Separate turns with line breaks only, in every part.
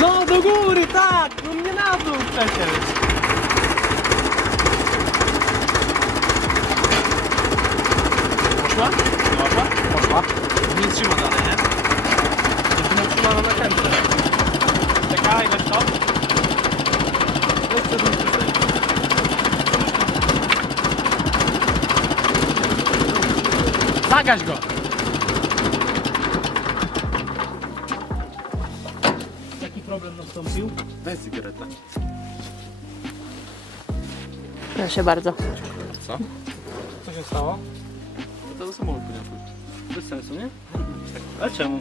No do góry, tak! No mnie na dół przecież! Poszła? Poszła? Poszła. Nie trzyma dalej, nie? Nie trzyma na nakrętce. Czekaj, weź to. Weź to do tutaj. Go! Nastąpił?
Daj cygaretę.
Proszę bardzo.
Co?
Co się stało?
To do samochodu poniosłeś.
Bez sensu, nie? Ale czemu?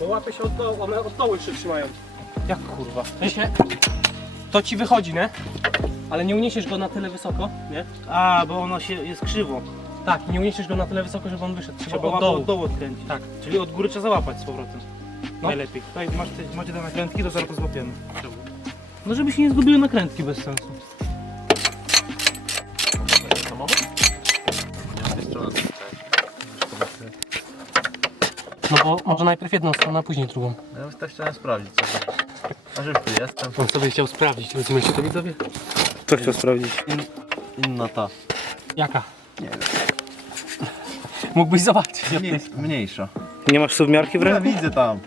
Bo łapy się od dołu, one od dołu jeszcze trzymają. Jak kurwa? W sensie, to ci wychodzi, nie? Ale nie uniesiesz go na tyle wysoko, nie?
A, bo ono się jest krzywo.
Tak, nie uniesiesz go na tyle wysoko, żeby on wyszedł. Trzeba,
Trzeba
od dołu.
od dołu odkręcić.
Tak.
Czyli od góry trzeba załapać z powrotem.
No.
Najlepiej. Tutaj masz te, macie te nakrętki, to zaraz to złapiemy.
No żeby się nie zgubiły nakrętki bez sensu.
Nie.
No bo może najpierw jedną stronę, a później drugą.
Ja tak chciałem sprawdzić. Co to. A że już tu jestem.
On sobie chciał sprawdzić, rozumiecie to widzowie?
Co chciał sprawdzić?
Inna ta.
Jaka? Mógłbyś zobaczyć.
Mniej, mniejsza.
Nie masz suwmiarki w
Ja
ręku?
widzę tam.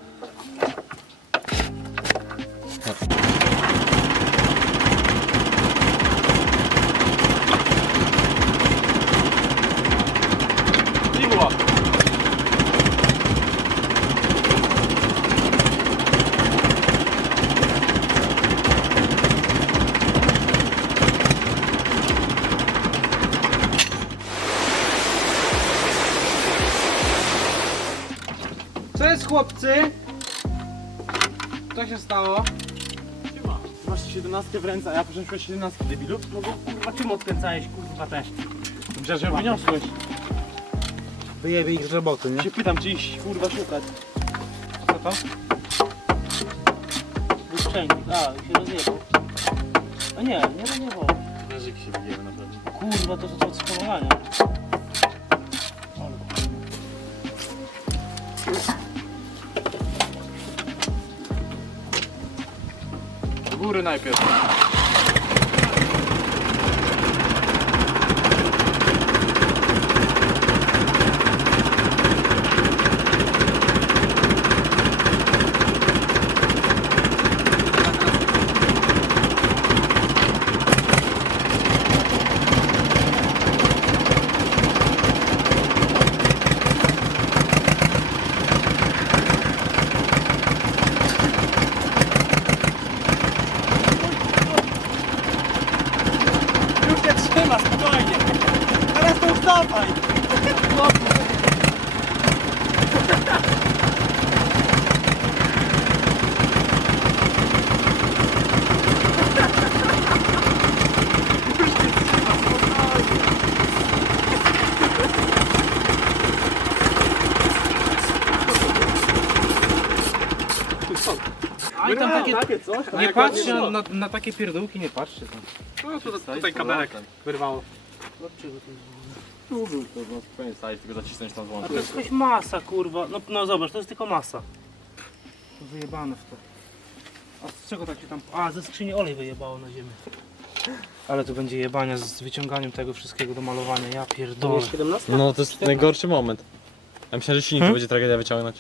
Jest chłopcy? Co się stało?
Masz 17 w ręce, a ja proszę 17 debilu.
No bo kurwa czym odkręcałeś kurwa te?
Dobrze, że wyniosłeś. Wyjebie ich z roboty, nie? Się pytam, czy iść kurwa szukać.
Co to? Wyszczęki, a się rozjebał. A nie, nie rozjebał.
Leżyk się wyjęły na pewno.
Kurwa to to od spałowania.
Do góry najpierw.
Już nie trzyma, spokojnie. Teraz to już dawaj.
A i tam takie...
coś?
Nie patrzcie na, na, na takie pierdółki, nie patrzcie tam.
No to tutaj kabelek wyrwało.
Tu był to, no spokojnie stać, tylko zacisnąć tam
A
włączyć.
to jest jakaś masa, kurwa. No, no zobacz, to jest tylko masa. Wyjebane w to. A z czego tak się tam... A, ze skrzyni olej wyjebało na ziemię. Ale to będzie jebania z wyciąganiem tego wszystkiego do malowania. Ja pierdolę.
17?
No to jest najgorszy moment. Ja myślałem, że silnik to będzie tragedia wyciągnąć.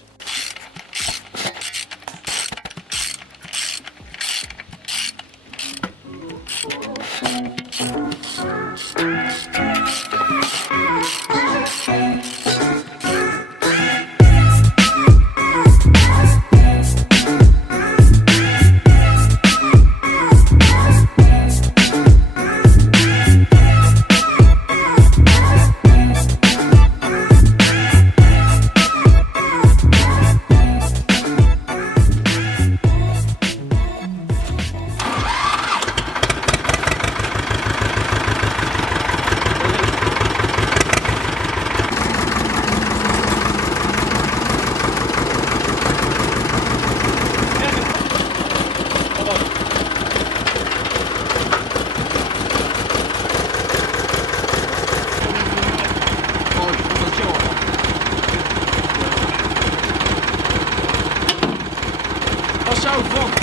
go, go.